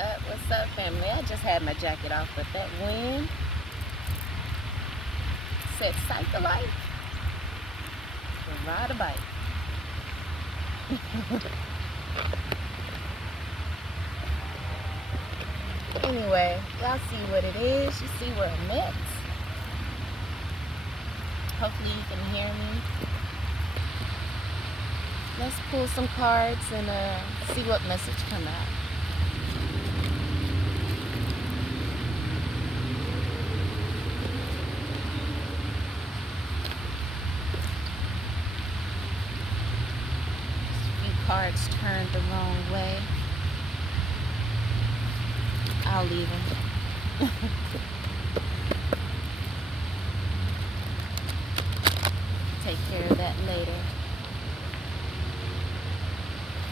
What's up, family? I just had my jacket off, but that wind said cycle life, ride a bike. Anyway, y'all see what it is. You see where I'm at. Hopefully you can hear me. Let's pull some cards and see what message come out. Cards turned the wrong way. I'll leave them. Take care of that later.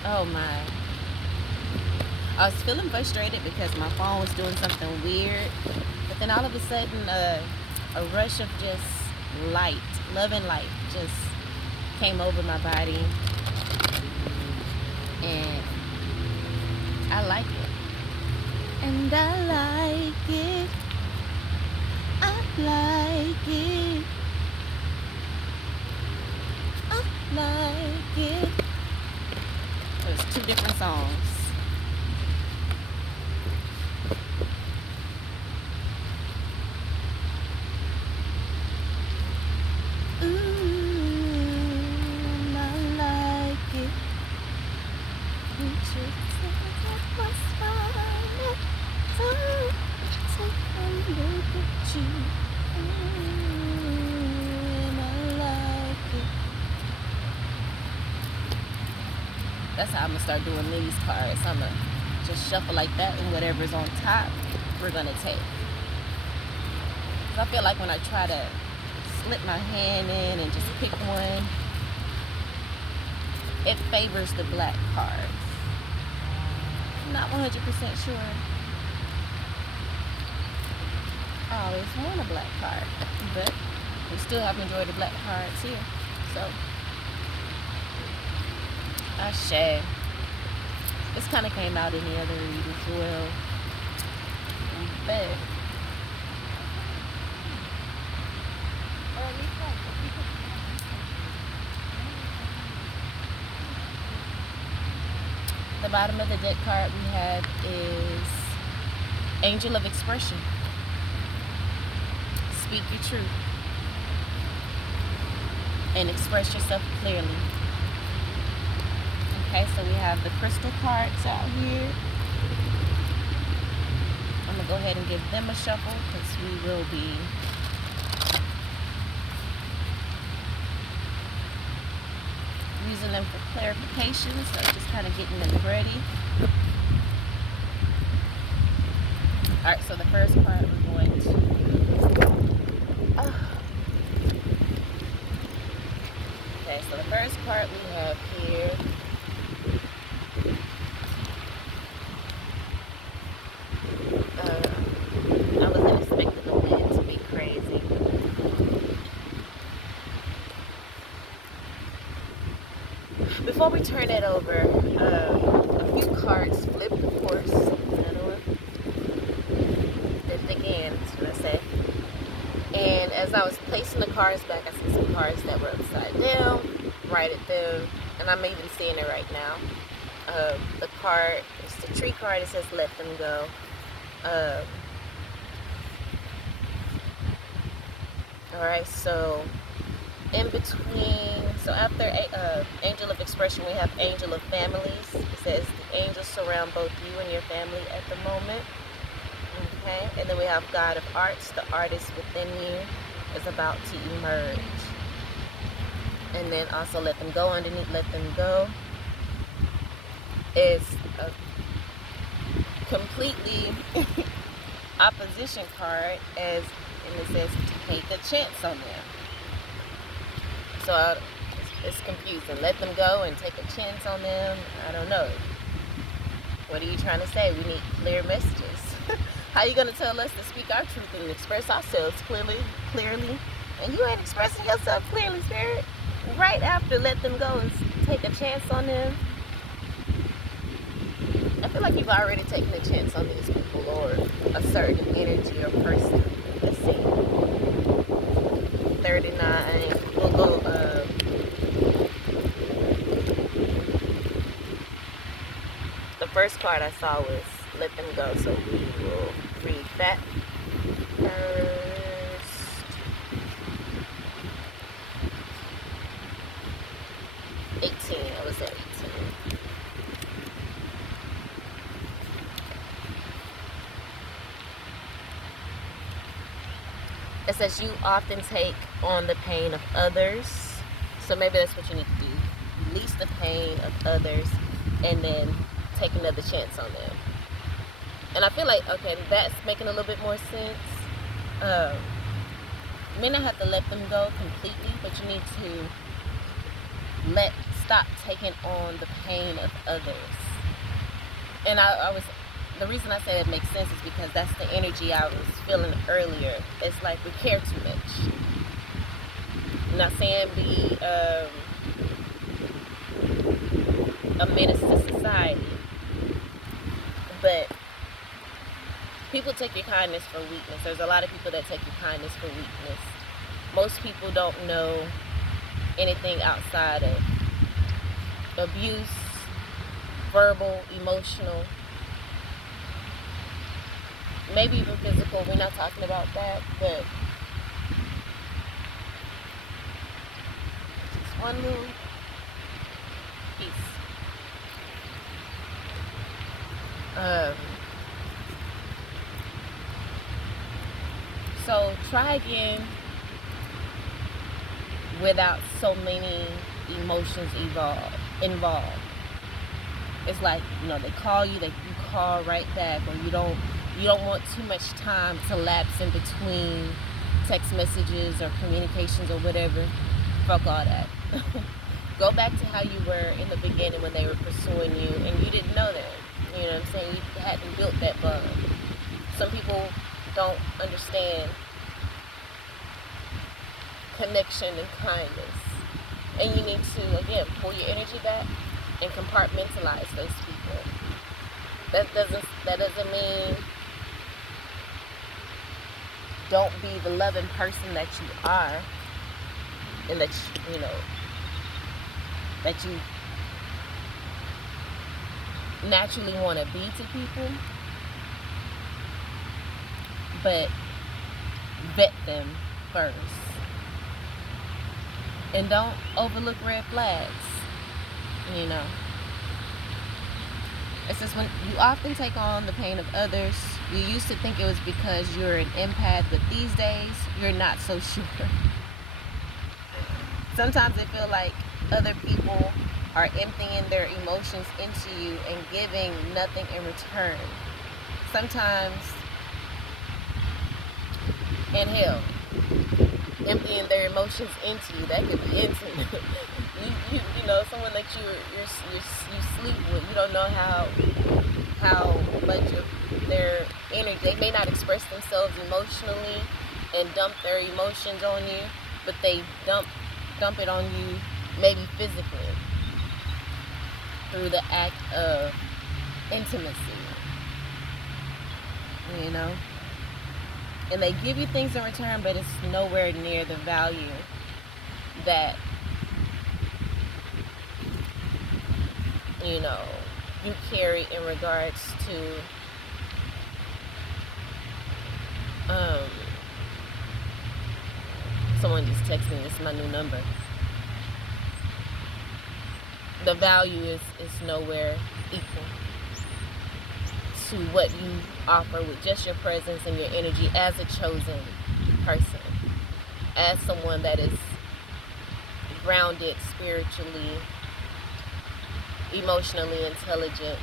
Oh my. I was feeling frustrated because my phone was doing something weird. But then all of a sudden, a rush of just light, love and light just came over my body. And I like it. And I like it. I like it. I like it. So it's two different songs. That's how I'm gonna start doing these cards. I'm gonna just shuffle like that, and whatever's on top, we're gonna take. So I feel like when I try to slip my hand in and just pick one, it favors the black cards. I'm not 100% sure. I always want a black card, but we still have majority black cards here. So, Ashe. This kind of came out in the other read as well. But the bottom of the deck card we have is Angel of Expression. Speak your truth and express yourself clearly. Okay, so we have the crystal cards out here. I'm going to go ahead and give them a shuffle because we will be using them for clarification. So just kind of getting them ready. Alright, so the first card we're going to... Okay, so the first card we have here I wasn't expecting the wind to be crazy. Before we turn it over, a few cards flipped, of course. Another one. Flipped again, that's what I say. And as I was placing the cards back, I see some cards that were upside down, right at them, and I'm even seeing it right now. The card, it's the tree card, it says let them go. Alright, so in between, so after Angel of Expression, we have Angel of Families. It says the angels surround both you and your family at the moment. Okay, and then we have God of Arts. The artist within you is about to emerge. And then also let them go underneath, let them go is a completely opposition card, as and it says take a chance on them. So it's confusing. Let them go and take a chance on them. I don't know. What are you trying to say? We need clear messages. How are you going to tell us to speak our truth and express ourselves clearly? And you ain't expressing yourself clearly, Spirit. Right after let them go and take a chance on them. I feel feel like you've already taken a chance on these people or a certain energy or person. Let's see. 39. We'll go. The first card I saw was let them go, so we will read that first. I was at 18. It says you often take on the pain of others. So maybe that's what you need to do. Release the pain of others and then take another chance on them. And I feel like, okay, that's making a little bit more sense. You may not have to let them go completely, but you need to stop taking on the pain of others. And the reason I say it makes sense is because that's the energy I was feeling earlier. It's like we care too much. I'm not saying be a menace to society, but people take your kindness for weakness. There's a lot of people that take your kindness for weakness. Most people don't know anything outside of abuse, verbal, emotional, maybe even physical. We're not talking about that, but just one little piece. So try again without so many emotions involved. It's like, they call you, you call right back, or you don't want too much time to lapse in between text messages or communications or whatever. Fuck all that. Go back to how you were in the beginning when they were pursuing you and you didn't know them. You know what I'm saying? You hadn't built that bond. Some people don't understand connection and kindness. And you need to, again, pull your energy back and compartmentalize those people. That doesn't mean don't be the loving person that you are and that that you naturally want to be to people, but vet them first. And don't overlook red flags. It's just when you often take on the pain of others, you used to think it was because you're an empath, but these days you're not so sure. Sometimes it feels like other people are emptying their emotions into you and giving nothing in return. Sometimes, and hell, emptying their emotions into you, that could be intimate. Someone that you sleep with, you don't know how much of their energy, they may not express themselves emotionally and dump their emotions on you, but they dump it on you maybe physically through the act of intimacy, and they give you things in return, but it's nowhere near the value that you carry in regards to someone just texted me, this is my new number. The value is nowhere equal to what you offer with just your presence and your energy as a chosen person, as someone that is grounded spiritually, emotionally intelligent,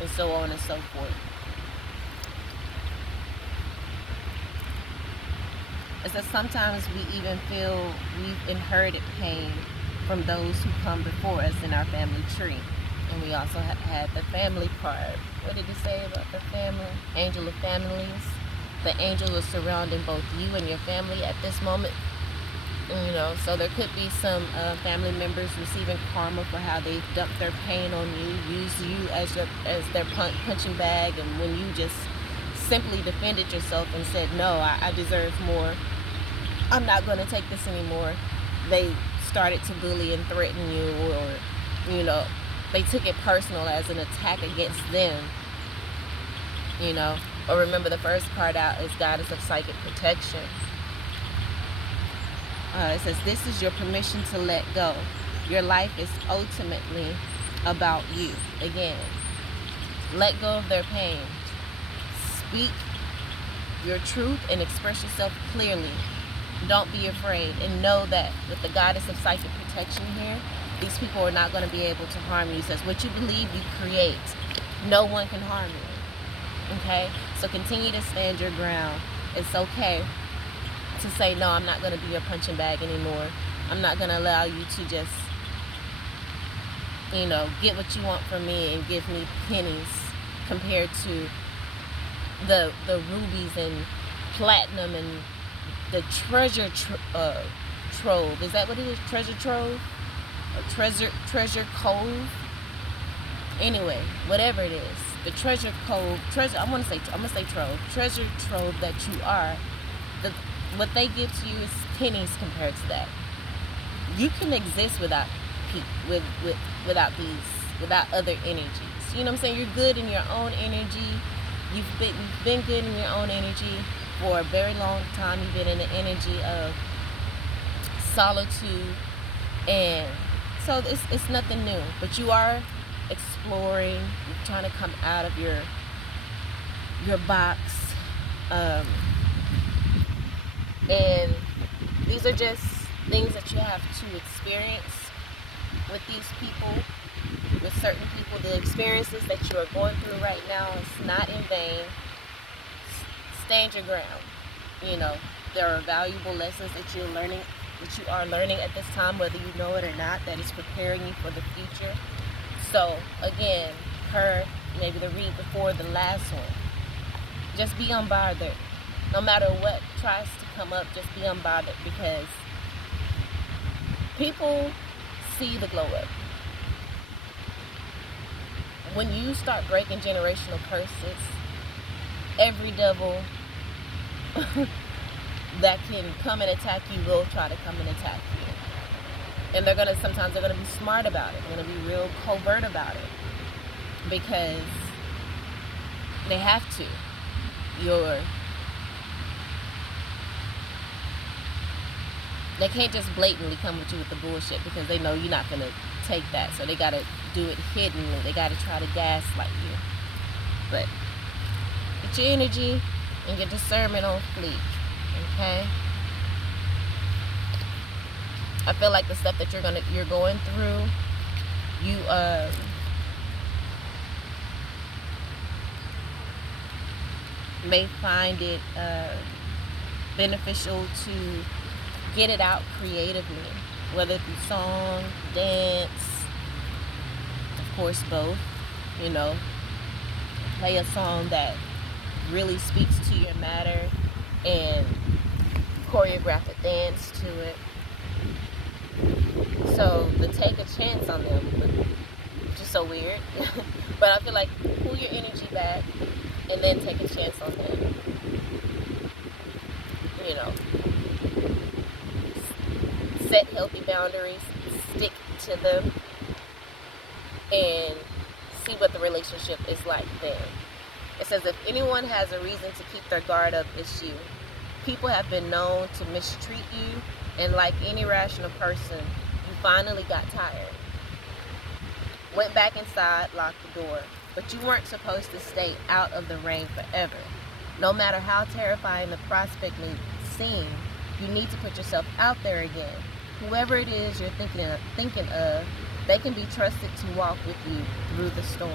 and so on and so forth. It's that sometimes we even feel we've inherited pain from those who come before us in our family tree. And we also had the family card. What did it say about the family? Angel of families. The angel is surrounding both you and your family at this moment. So there could be some family members receiving karma for how they dumped their pain on you, used you as their punching bag, and when you just simply defended yourself and said, no, I deserve more, I'm not going to take this anymore, they started to bully and threaten you, or they took it personal as an attack against them. Or remember, the first card out is Goddess of Psychic Protection. It says, this is your permission to let go. Your life is ultimately about you. Again, let go of their pain. Speak your truth and express yourself clearly. Don't be afraid, and know that with the Goddess of Psychic Protection here, these people are not going to be able to harm you. It says, what you believe, you create. No one can harm you. Okay? So continue to stand your ground. It's okay to say, no, I'm not going to be your punching bag anymore. I'm not going to allow you to just, get what you want from me and give me pennies compared to the rubies and platinum and the treasure trove. Is that what it is? Treasure trove? Or treasure cove? Anyway, whatever it is. The treasure cove, I'm gonna say trove. Treasure trove that you are. What they give to you is pennies compared to that. You can exist without other energies. You know what I'm saying? You're good in your own energy. You've been good in your own energy for a very long time. You've been in the energy of solitude, and so it's nothing new. But you are exploring. You're trying to come out of your box. And these are just things that you have to experience with these people, with certain people. The experiences that you are going through right now is not in vain. Stand your ground. There are valuable lessons that you are learning at this time, whether you know it or not, that is preparing you for the future. So again, maybe the read before the last one, just be unbothered. No matter what tries to come up, just be unbothered, because people see the glow up. When you start breaking generational curses, every devil that can come and attack you will try to come and attack you. And sometimes they're gonna be smart about it. They're gonna be real covert about it, because they have to. They can't just blatantly come with you with the bullshit, because they know you're not going to take that. So they got to do it hiddenly. They got to try to gaslight you. But get your energy and your discernment on fleek. Okay? I feel like the stuff that you're going through, you may find it beneficial to get it out creatively, whether it be song, dance, of course both. Play a song that really speaks to your matter and choreograph a dance to it. So to take a chance on them, which is so weird, but I feel like pull your energy back and then take a chance on them. Set healthy boundaries, stick to them, and see what the relationship is like then. It says, if anyone has a reason to keep their guard up, it's you. People have been known to mistreat you, and like any rational person, you finally got tired. Went back inside, locked the door. But you weren't supposed to stay out of the rain forever. No matter how terrifying the prospect may seem, you need to put yourself out there again. Whoever it is you're thinking of, they can be trusted to walk with you through the storm.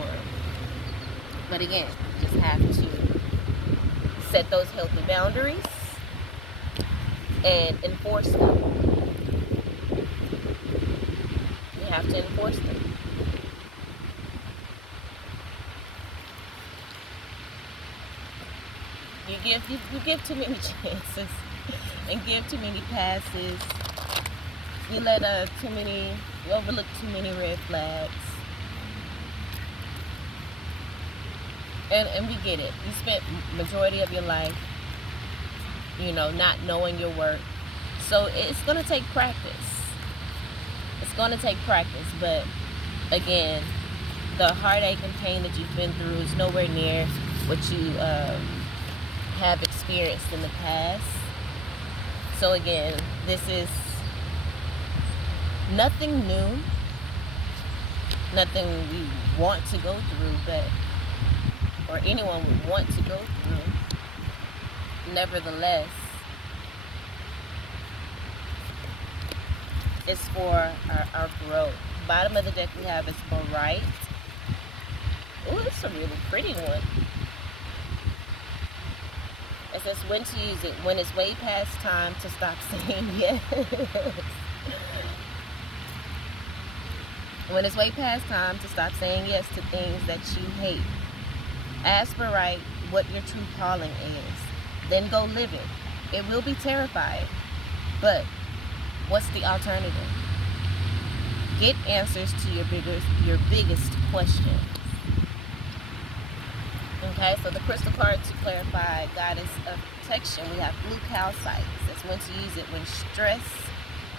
But again, you just have to set those healthy boundaries and enforce them. You have to enforce them. You give too many chances and give too many passes We we overlook too many red flags. And we get it. You spent majority of your life, not knowing your worth. So it's going to take practice. It's going to take practice. But again, the heartache and pain that you've been through is nowhere near what you have experienced in the past. So again, this is nothing new, nothing we want to go through, or anyone would want to go through. Nevertheless, it's for our growth. Bottom of the deck we have is bright. Oh, it's a really pretty one. It says when to use it. When it's way past time to stop saying yes. When it's way past time to stop saying yes to things that you hate. Ask bright what your true calling is. Then go live it. It will be terrifying. But what's the alternative? Get answers to your biggest questions. Okay, so the crystal card to clarify goddess of protection, we have blue calcite. That's when to use it when stress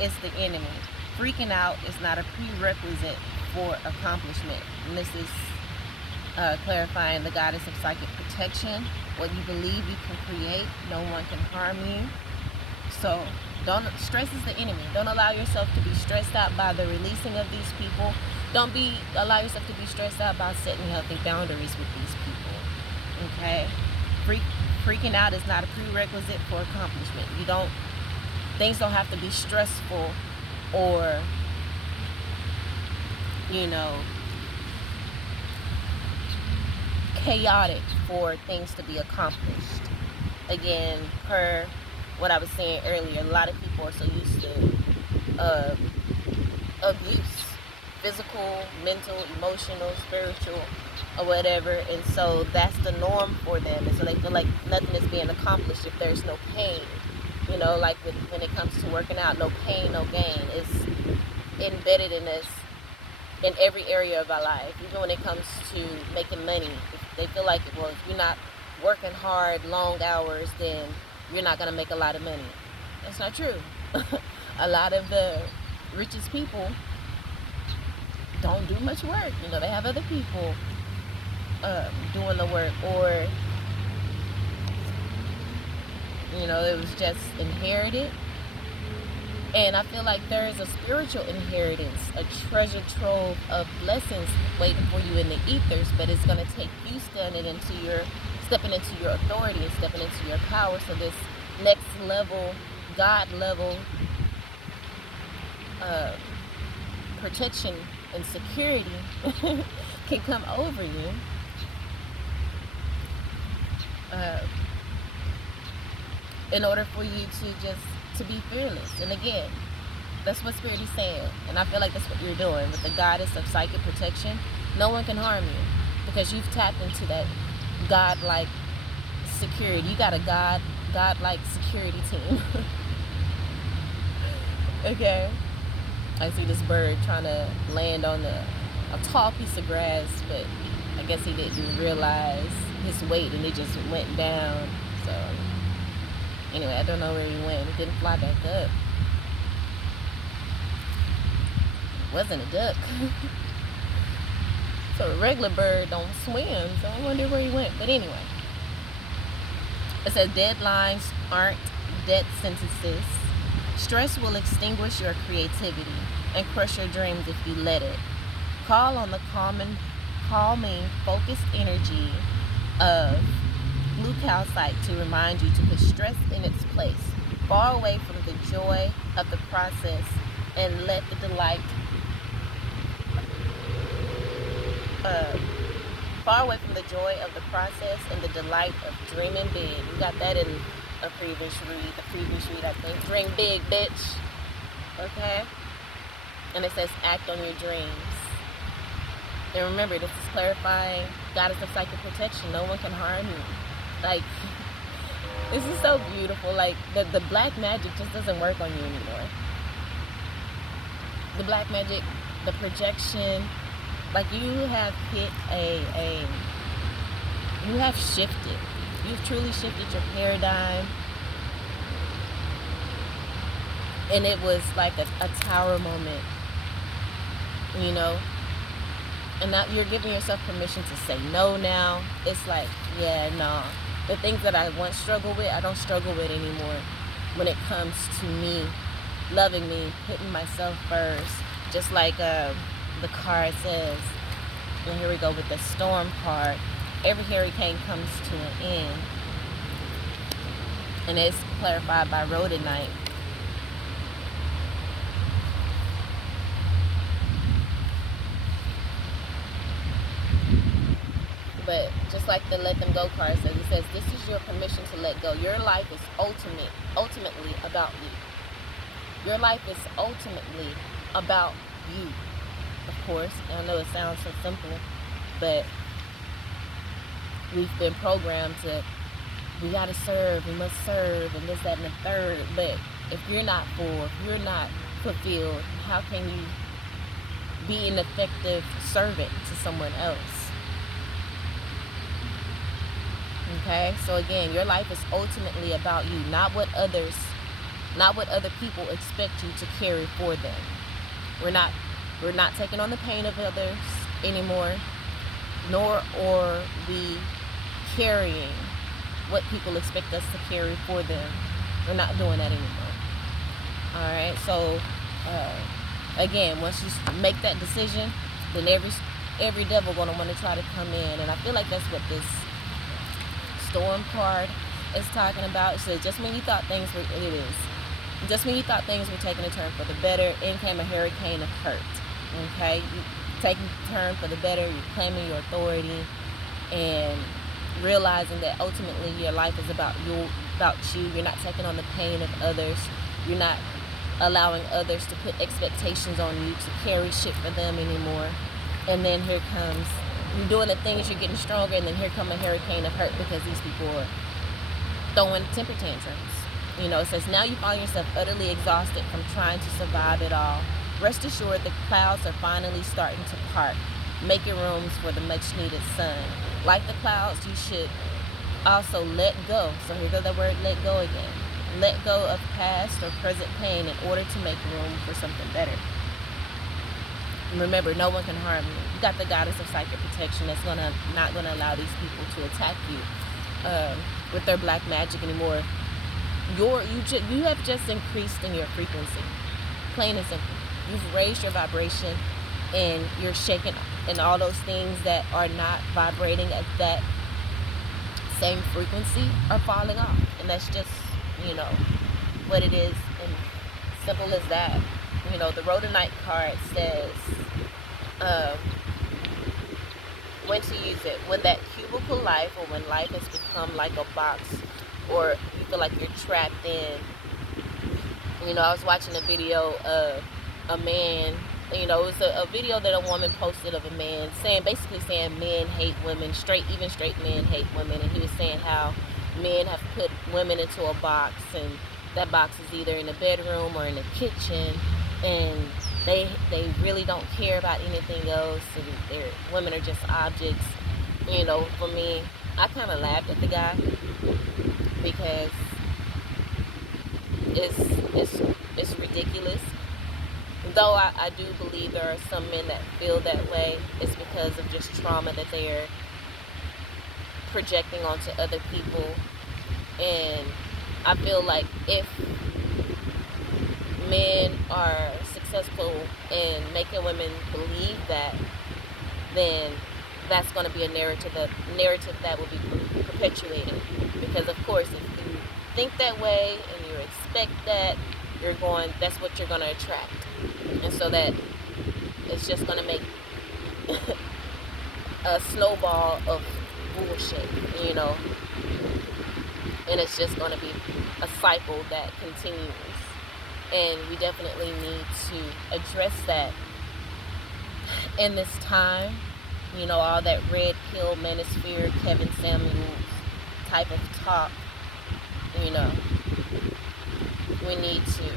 is the enemy. Freaking out is not a prerequisite for accomplishment. And this is clarifying the goddess of psychic protection. What you believe you can create, no one can harm you. So stress is the enemy. Don't allow yourself to be stressed out by the releasing of these people. Don't allow yourself to be stressed out by setting healthy boundaries with these people. Okay? Freaking out is not a prerequisite for accomplishment. Things don't have to be stressful or, chaotic for things to be accomplished. Again, per what I was saying earlier, a lot of people are so used to abuse, physical, mental, emotional, spiritual, or whatever, and so that's the norm for them, and so they feel like nothing is being accomplished if there's no pain. Like when it comes to working out, no pain, no gain. It's embedded in us in every area of our life, even when it comes to making money. They feel like, well, if you're not working hard, long hours, then you're not going to make a lot of money. That's not true. A lot of the richest people don't do much work. They have other people doing the work, or it was just inherited. And I feel like there is a spiritual inheritance, a treasure trove of blessings waiting for you in the ethers, but it's going to take you stepping into your authority and stepping into your power, so this next level, God level protection and security can come over you. In order for you to be fearless. And again, that's what Spirit is saying. And I feel like that's what you're doing with the goddess of psychic protection. No one can harm you because you've tapped into that God-like security. You got a God-like security team. Okay. I see this bird trying to land on a tall piece of grass, but I guess he didn't realize his weight and it just went down. So anyway, I don't know where he went. He didn't fly back up. It wasn't a duck. So a regular bird don't swim, so I wonder where he went. But anyway, it says deadlines aren't death sentences. Stress will extinguish your creativity and crush your dreams if you let it. Call on the calming, focused energy of blue calcite to remind you to put stress in its place, far away from the joy of the process, and let the delight far away from the joy of the process and the delight of dreaming big. We got that in a previous read, I think. Dream big, bitch. Okay? And it says act on your dreams. And remember, this is clarifying goddess of psychic protection. No one can harm you. Like, this is so beautiful. Like, the black magic just doesn't work on you anymore. the black magic, the projection, like you have hit you have shifted. You've truly shifted your paradigm. And it was like a tower moment, you know? And now you're giving yourself permission to say no now. It's like, yeah, no. The things that I once struggled with, I don't struggle with anymore when it comes to me, loving me, putting myself first. Just like the card says, and here we go with the storm card. Every hurricane comes to an end. And it's clarified by rhodonite. But just like the let them go card says, it says, this is your permission to let go. Your life is ultimately about you. Your life is ultimately about you. Of course, I know it sounds so simple, but we've been programmed to, we gotta serve, we must serve, and this, that, and the third. But if you're not full, if you're not fulfilled, how can you be an effective servant to someone else? Okay, so again, your life is ultimately about you, not what other people expect you to carry for them. We're not taking on the pain of others anymore, nor are we carrying what people expect us to carry for them. We're not doing that anymore. All right, so again, once you make that decision, then every devil gonna want to try to come in, and I feel like that's what this storm card is talking about. It says, just when you thought things were, just when you thought things were taking a turn for the better, in came a hurricane of hurt. Okay, you taking a turn for the better, you're claiming your authority, and realizing that ultimately your life is about you. You're not taking on the pain of others. You're not allowing others to put expectations on you to carry shit for them anymore. And then here comes, you're doing the things, you're getting stronger, and then here come a hurricane of hurt because these people are throwing temper tantrums. You know, it says, now you find yourself utterly exhausted from trying to survive it all. Rest assured the clouds are finally starting to part, making rooms for the much needed sun. Like the clouds, you should also let go. So here goes the word let go again. Let go of past or present pain in order to make room for something better. Remember, no one can harm you. You got the goddess of psychic protection that's not gonna allow these people to attack you with their black magic anymore. You have just increased in your frequency, plain and simple. You've raised your vibration, and you're shaking, and all those things that are not vibrating at that same frequency are falling off, and that's just, you know, what it is, and simple as that. You know, the rhodonite card says when to use it. When that cubicle life, or when life has become like a box, or you feel like you're trapped in. You know, I was watching a video of a man, you know, it was a video that a woman posted of a man basically saying men hate women, even straight men hate women, and he was saying how men have put women into a box, and that box is either in the bedroom or in the kitchen, and they really don't care about anything else, and women are just objects. You know, for me, I kind of laughed at the guy because it's ridiculous. Though I do believe there are some men that feel that way, it's because of just trauma that they're projecting onto other people. And I feel like if men are successful in making women believe that, then that's going to be a narrative that will be perpetuated. Because of course, if you think that way and you expect that, that's what you're going to attract. And so that it's just going to make a snowball of bullshit, you know. And it's just going to be a cycle that continues. And we definitely need to address that in this time. You know, all that red pill manosphere, Kevin Samuels type of talk, you know, we need to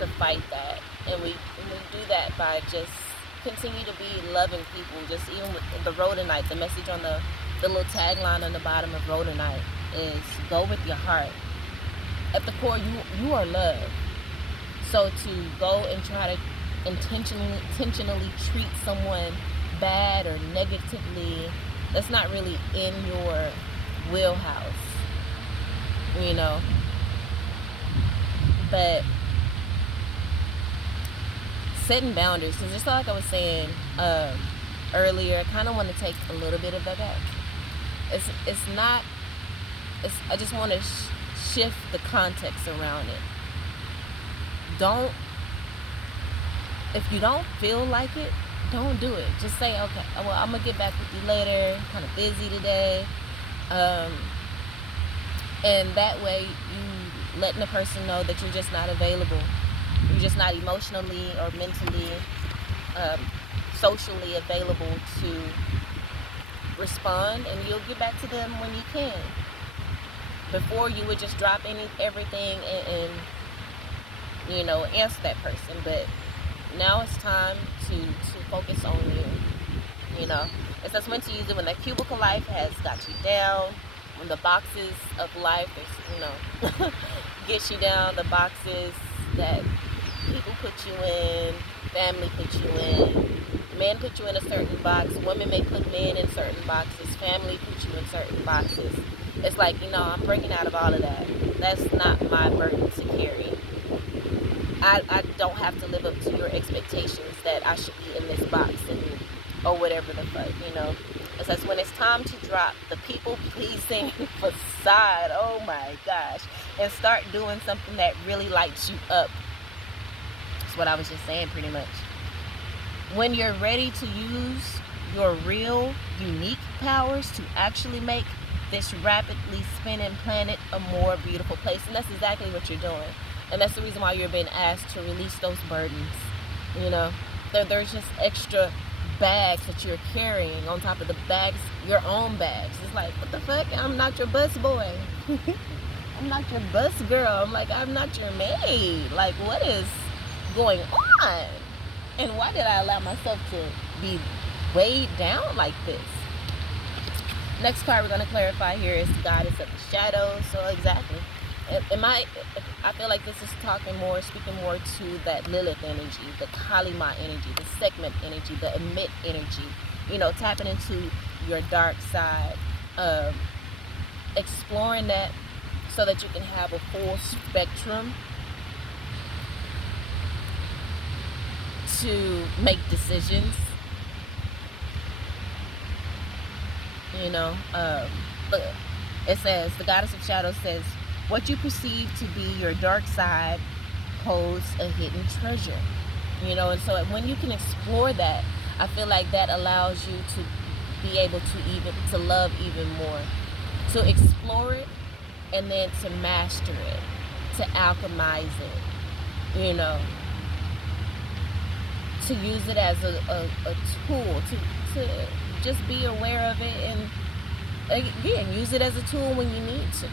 to fight that, and we do that by just continue to be loving people. Just even with the Rhodonite, the message on the little tagline on the bottom of Rhodonite is go with your heart. At the core, you are love. So to go and try to intentionally treat someone bad or negatively, that's not really in your wheelhouse, you know. But setting boundaries, because just like I was saying earlier, I kind of want to take a little bit of that back. I just want to shift the context around it. If you don't feel like it, don't do it. Just say, okay, well, I'm gonna get back with you later, kind of busy today, and that way you letting the person know that you're just not available. You're just not emotionally or mentally, socially available to respond, and you'll get back to them when you can. Before, you would just drop everything and you know, answer that person, but now it's time to focus on you. You know, it's just meant to use it when that cubicle life has got you down, when the boxes of life is, you know, get you down, the boxes that people put you in, family put you in, men put you in a certain box, women may put men in certain boxes, family put you in certain boxes. It's like, you know, I'm breaking out of all of that. That's not my burden to carry. I don't have to live up to your expectations that I should be in this box or whatever the fuck, you know. It's that's when it's time to drop the people-pleasing facade, oh my gosh, and start doing something that really lights you up. That's what I was just saying pretty much. When you're ready to use your real, unique powers to actually make this rapidly spinning planet a more beautiful place. And that's exactly what you're doing. And that's the reason why you're being asked to release those burdens. You know, there's just extra bags that you're carrying on top of the bags, your own bags. It's like, what the fuck? I'm not your bus boy. I'm not your bus girl. I'm like, I'm not your maid. Like, what is going on? And why did I allow myself to be weighed down like this? Next card we're going to clarify here is the Goddess of the Shadows. So exactly. I feel like this is speaking more to that Lilith energy, the Kalima energy, the segment energy, the emit energy. You know, tapping into your dark side, exploring that so that you can have a full spectrum to make decisions. You know, it says, the Goddess of Shadows says, what you perceive to be your dark side holds a hidden treasure. You know, and so when you can explore that, I feel like that allows you to be able to love even more. To explore it and then to master it, to alchemize it, you know, to use it as a tool, to just be aware of it, and again, use it as a tool when you need to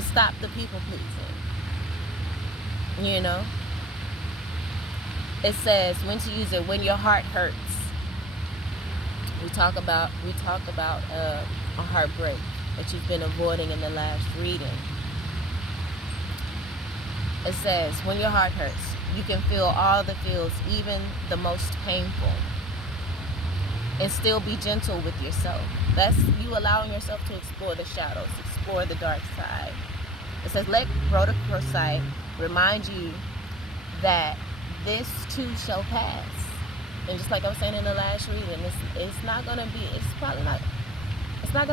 stop the people pleasing. You know, it says when to use it when your heart hurts. We talk about a heartbreak that you've been avoiding in the last reading. It says when your heart hurts, you can feel all the feels, even the most painful, and still be gentle with yourself. That's you allowing yourself to explore the shadows, explore the dark side. It says, let Rhodochrosite remind you that this too shall pass. And just like I was saying in the last reading, it's not going to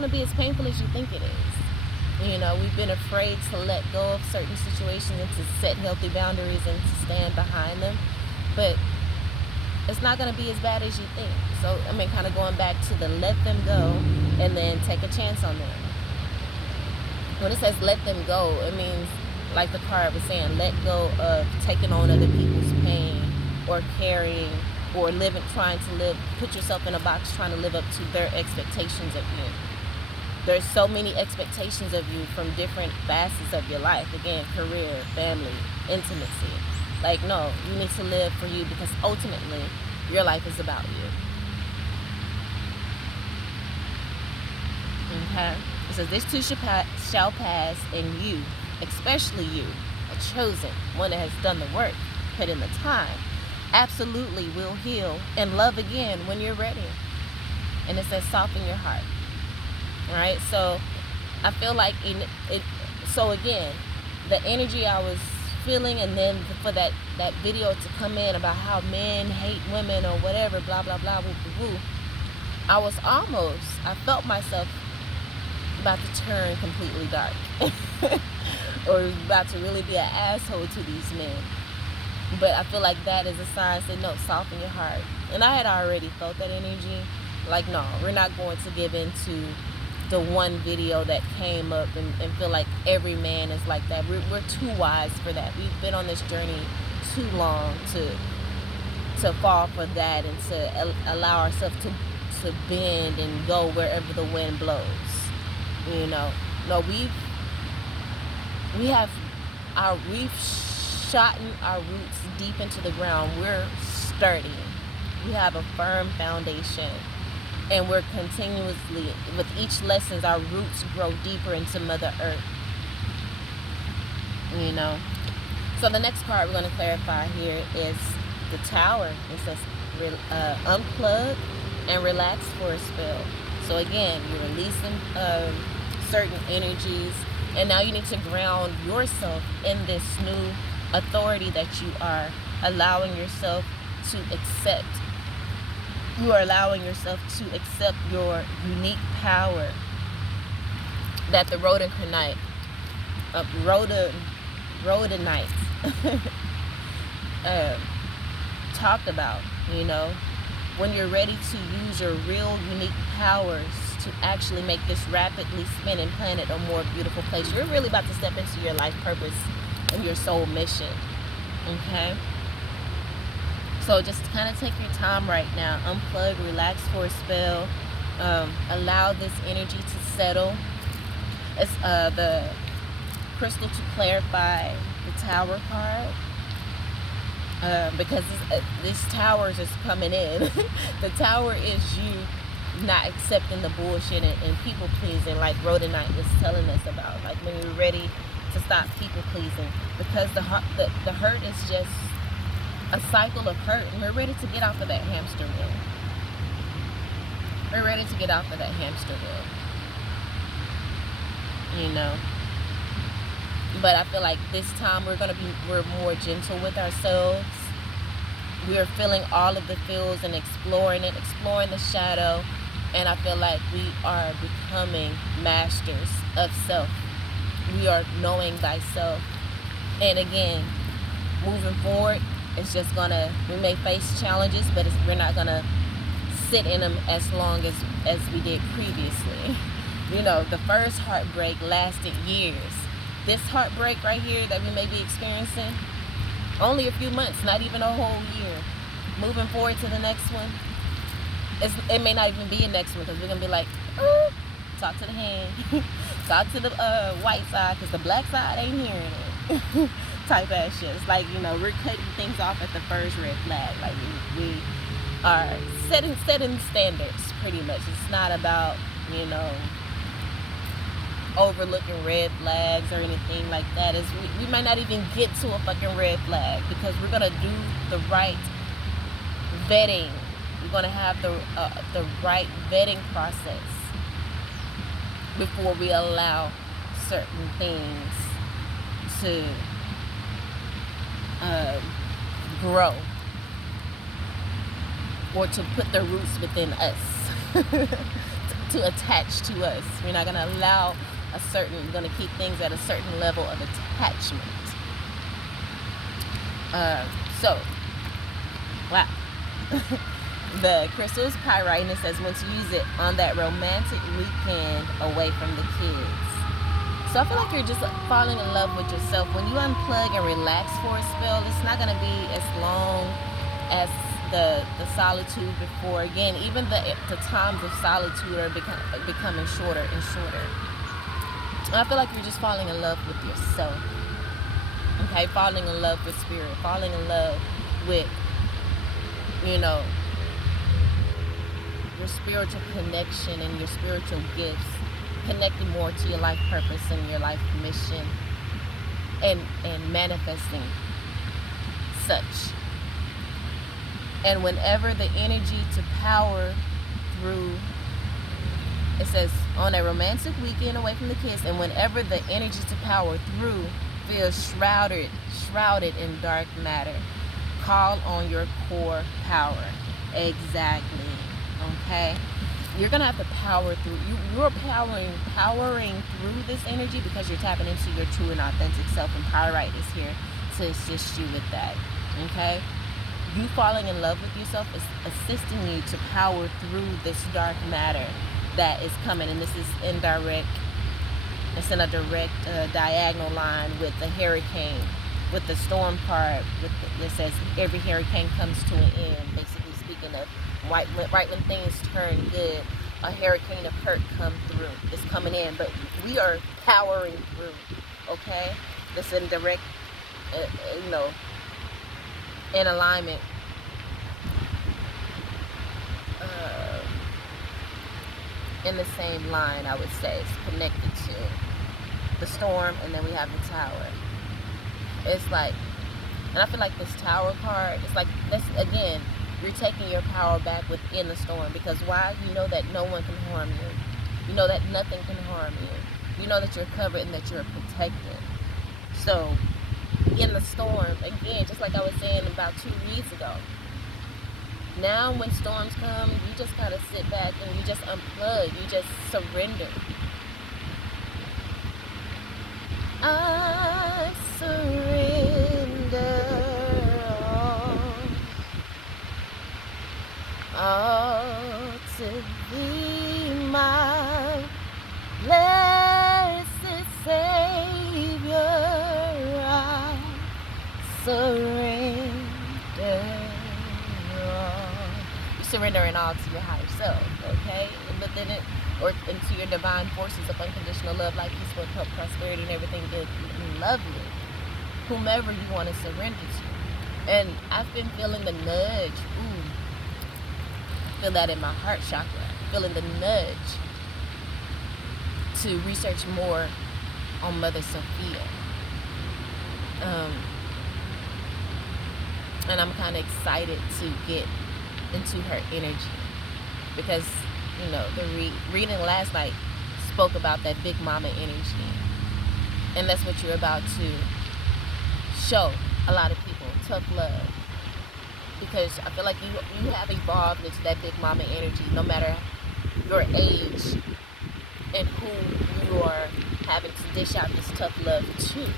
be as painful as you think it is. You know, we've been afraid to let go of certain situations and to set healthy boundaries and to stand behind them. But it's not going to be as bad as you think. So, I mean, kind of going back to the let them go and then take a chance on them. When it says let them go, it means, like the card was saying, let go of taking on other people's pain or carrying or put yourself in a box trying to live up to their expectations of you. There's so many expectations of you from different facets of your life. Again, career, family, intimacy. Like, no, you need to live for you, because ultimately your life is about you. Okay? It says, this too shall pass, and you, especially you, a chosen, one that has done the work, put in the time, absolutely will heal and love again when you're ready. And it says, soften your heart. All right? So I feel like so again, the energy I was feeling, and then for that video to come in about how men hate women or whatever, blah, blah, blah, woo, woo, woo, I felt myself about to turn completely dark or about to really be an asshole to these men. But I feel like that is a sign. Say, no, soften your heart. And I had already felt that energy. Like, no, we're not going to give into the one video that came up and feel like every man is like that. We're too wise for that. We've been on this journey too long to fall for that, and to allow ourselves to bend and go wherever the wind blows. You know, no, we've shot our roots deep into the ground. We're sturdy. We have a firm foundation, and we're continuously, with each lesson, our roots grow deeper into Mother Earth. You know. So the next card we're going to clarify here is the Tower. It says unplug and relax for a spell. So again, you're releasing certain energies, and now you need to ground yourself in this new authority that you are allowing yourself to accept. You are allowing yourself to accept your unique power that the grounded-ness talked about. You know, when you're ready to use your real unique powers to actually make this rapidly spinning planet a more beautiful place, you're really about to step into your life purpose and your soul mission. Okay? So just kind of take your time right now. Unplug, relax for a spell. Allow this energy to settle. It's the crystal to clarify the Tower card. Because this Tower is just coming in. The Tower is you not accepting the bullshit and people pleasing, like grounded-ness is telling us about. Like, when you're ready to stop people pleasing, because the hurt is just a cycle of hurt, and we're ready to get off of that hamster wheel. We're ready to get off of that hamster wheel. You know. But I feel like this time we're more gentle with ourselves. We're feeling all of the feels and exploring the shadow. And I feel like we are becoming masters of self. We are knowing thyself. And again, moving forward, it's just we may face challenges, but we're not gonna sit in them as long as we did previously. You know, the first heartbreak lasted years. This heartbreak right here that we may be experiencing, only a few months, not even a whole year. Moving forward to the next one, it may not even be a next one, because we're gonna be like, talk to the hand, talk to the white side, because the black side ain't hearing it. Type ass shit. It's like, you know, we're cutting things off at the first red flag. Like, we are setting standards, pretty much. It's not about, you know, overlooking red flags or anything like that. We might not even get to a fucking red flag, because we're gonna do the right vetting. We're gonna have the right vetting process before we allow certain things to grow or to put their roots within us, to attach to us. We're not gonna allow we're going to keep things at a certain level of attachment. So, wow. The crystal is pyrite, and it says when to use it on that romantic weekend away from the kids. So I feel like you're just falling in love with yourself. When you unplug and relax for a spell, it's not going to be as long as the solitude before. Again, even the times of solitude are becoming shorter and shorter. I feel like you're just falling in love with yourself. Okay, falling in love with spirit, falling in love with, you know, your spiritual connection and your spiritual gifts, connecting more to your life purpose and your life mission, and manifesting such. And whenever the energy to power through, it says, on a romantic weekend away from the kids, and whenever the energy to power through feels shrouded in dark matter, call on your core power. Exactly. Okay, you're gonna have to power through. You're powering through this energy because you're tapping into your true and authentic self, and Pyrite is here to assist you with that. Okay, you falling in love with yourself is assisting you to power through this dark matter that is coming, and this is indirect. It's in a direct diagonal line with the hurricane, with the storm card. It says every hurricane comes to an end. Basically speaking of right when things turn good, a hurricane of hurt come through. It's coming in, but we are powering through. Okay, this in direct, in alignment. In the same line, I would say, it's connected to the storm, and then we have the tower. It's like, and I feel like this tower card, it's like, this again, you're taking your power back within the storm, because why? You know that no one can harm you. You know that nothing can harm you. You know that you're covered and that you're protected. So, in the storm, again, just like I was saying about 2 reads ago, now when storms come, you just gotta sit back and you just unplug, you just surrender. I surrender all to thee, my blessed Savior. I surrender. You're surrendering all to your higher self, okay? And within it, or into your divine forces of unconditional love, like peace, work, health, prosperity, and everything good and lovely. Whomever you want to surrender to. And I've been feeling the nudge. I feel that in my heart chakra. Feeling the nudge to research more on Mother Sophia. And I'm kind of excited to get into her energy, because the reading last night spoke about that big mama energy, and that's what you're about to show a lot of people, tough love, because I feel like you have evolved into that big mama energy, no matter your age and who you are having to dish out this tough love to.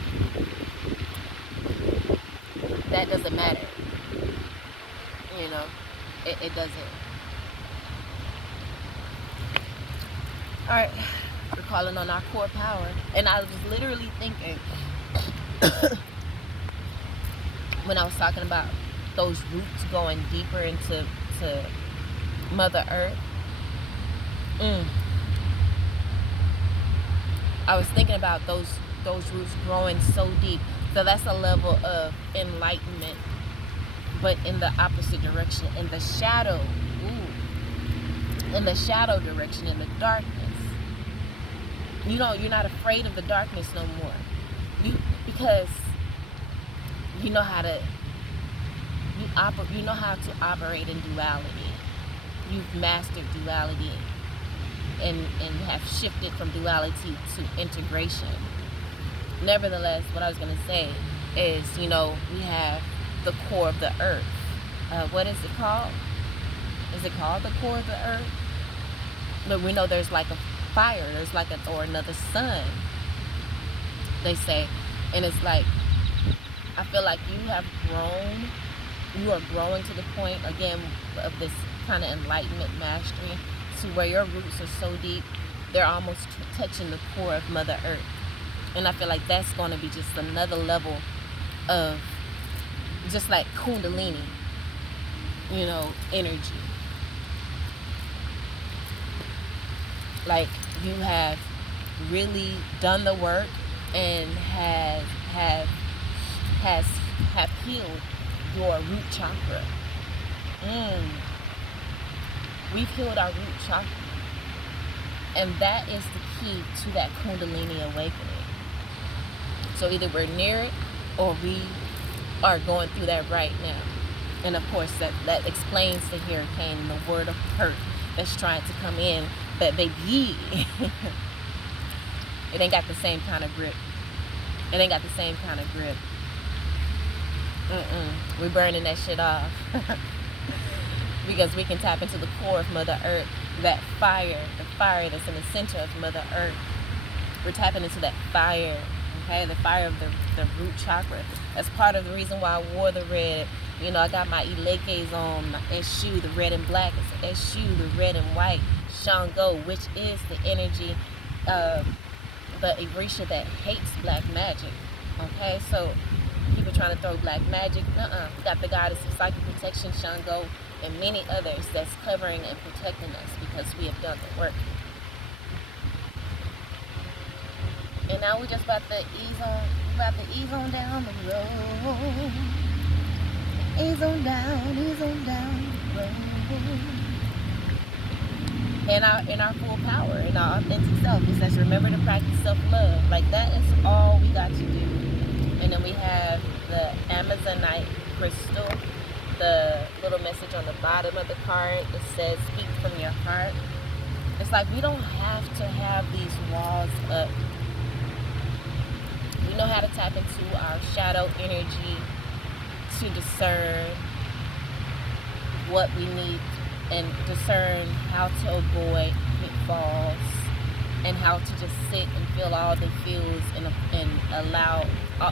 That doesn't matter. It doesn't. Alright, we're calling on our core power. And I was literally thinking, when I was talking about those roots going deeper into Mother Earth, I was thinking about those roots growing so deep. So that's a level of enlightenment, but in the opposite direction, in the shadow. In the shadow direction, in the darkness. You're not afraid of the darkness no more. Because you know how to operate in duality. You've mastered duality and have shifted from duality to integration. Nevertheless, what I was going to say is, we have the core of the earth. What is it called? Is it called the core of the earth? But we know there's like a fire, there's like or another sun, they say. And it's like, I feel like you are growing to the point, again, of this kind of enlightenment mastery, to where your roots are so deep, they're almost touching the core of Mother Earth. And I feel like that's going to be just another level of, just like Kundalini, energy. Like, you have really done the work and have have healed your root chakra. We've healed our root chakra. And that is the key to that Kundalini awakening. So either we're near it or we are going through that right now. And of course that explains the hurricane and the word of hurt that's trying to come in. But baby, it ain't got the same kind of grip. It ain't got the same kind of grip. We're burning that shit off. Because we can tap into the core of Mother Earth, that fire, the fire that's in the center of Mother Earth. We're tapping into that fire, okay? The fire of the root chakra. That's part of the reason why I wore the red. You know, I got my Ilekes on, my Eshu, the red and black. It's Eshu, the red and white. Shango, which is the energy of the Orisha that hates black magic, okay? So people trying to throw black magic, we got the goddess of psychic protection, Shango, and many others that's covering and protecting us because we have done the work. And now we're just about to ease on down the road. Ease on down the road. In our full power, in our authentic self. It says remember to practice self-love. Like that is all we got to do. And then we have the Amazonite crystal, the little message on the bottom of the card that says speak from your heart. It's like we don't have to have these walls up. We know how to tap into our shadow energy to discern what we need and discern how to avoid pitfalls and how to just sit and feel all the feels and allow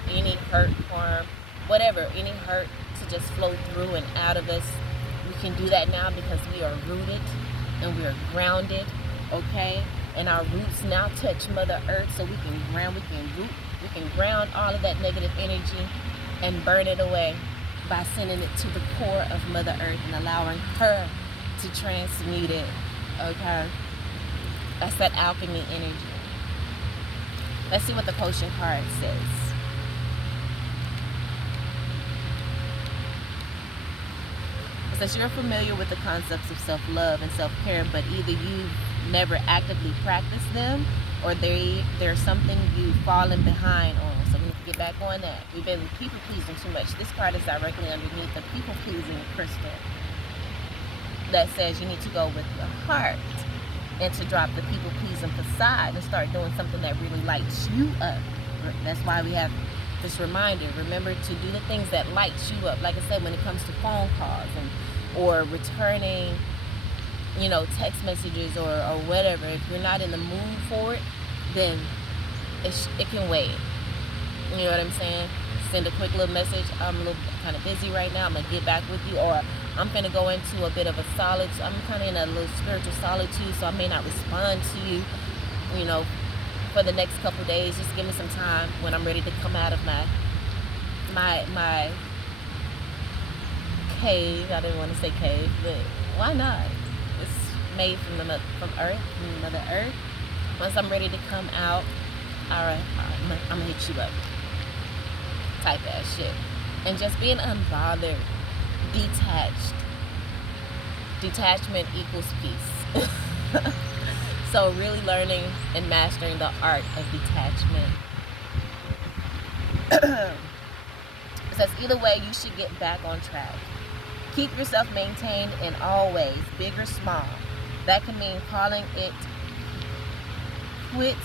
any hurt, harm, whatever, any hurt to just flow through and out of us. We can do that now because we are rooted and we are grounded, okay? And our roots now touch Mother Earth, so we can ground all of that negative energy and burn it away by sending it to the core of Mother Earth and allowing her to transmute it, okay? That's that alchemy energy. Let's see what the potion card says. It says you're familiar with the concepts of self-love and self-care, but either you've never actively practiced them or there's something you've fallen behind on. So we need to get back on that. We've been people-pleasing too much. This card is directly underneath the people-pleasing crystal that says you need to go with your heart and to drop the people-pleasing facade and start doing something that really lights you up. That's why we have this reminder. Remember to do the things that light you up. Like I said, when it comes to phone calls or returning, you know, text messages or whatever. If you're not in the mood for it, then it can wait. You know what I'm saying? Send a quick little message. I'm a little kind of busy right now. I'm going to get back with you. Or I'm going to go into a bit of a solitude. I'm kind of in a little spiritual solitude, so I may not respond to you, you know, for the next couple days. Just give me some time when I'm ready to come out of my cave. I didn't want to say cave, but why not? It's made from Mother Earth. Once I'm ready to come out, all right, I'm going to hit you up. Type ass shit. And just being unbothered, detached. Detachment equals peace. So really learning and mastering the art of detachment. It says either way, you should get back on track. Keep yourself maintained in all ways, big or small. That can mean calling it quits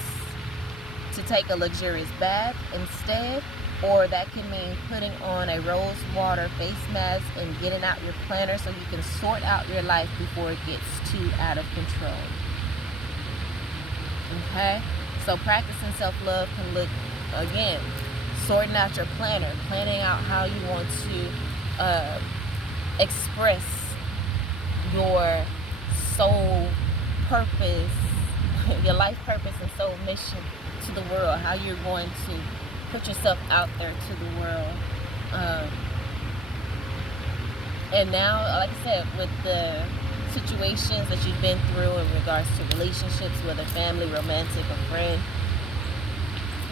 to take a luxurious bath instead, or that can mean putting on a rose water face mask and getting out your planner so you can sort out your life before it gets too out of control. Okay? So practicing self-love can look, again, sorting out your planner, planning out how you want to express your soul purpose, your life purpose and soul mission to the world, how you're going to put yourself out there to the world. And now, like I said, with the situations that you've been through in regards to relationships, whether family, romantic, or friend,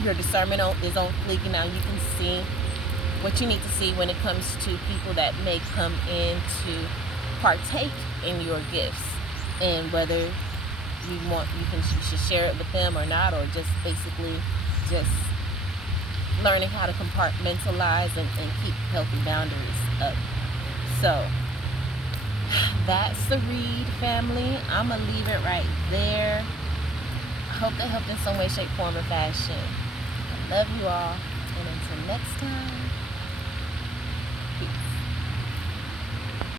your discernment is on fleek. Now you can see what you need to see when it comes to people that may come in to partake in your gifts, and whether you should share it with them or not, or just basically just learning how to compartmentalize and keep healthy boundaries up. So that's the read, family. I'm gonna leave it right there. I hope that helped in some way, shape, form, or fashion. I love you all, and until next time.